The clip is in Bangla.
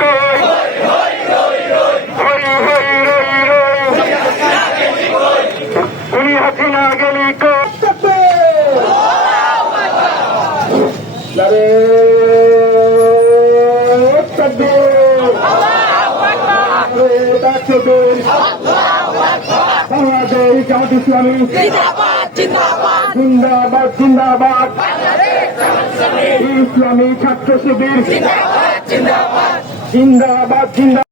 কই হই হই রই রই খুনি হাসিনা গেলি কই বাংলাদেশ জামাত ইসলামী জিন্দাবাদ জিন্দাবাদ ইসলামী ছাত্র শিবির জিন্দাবাদ জিন্দাবাদ।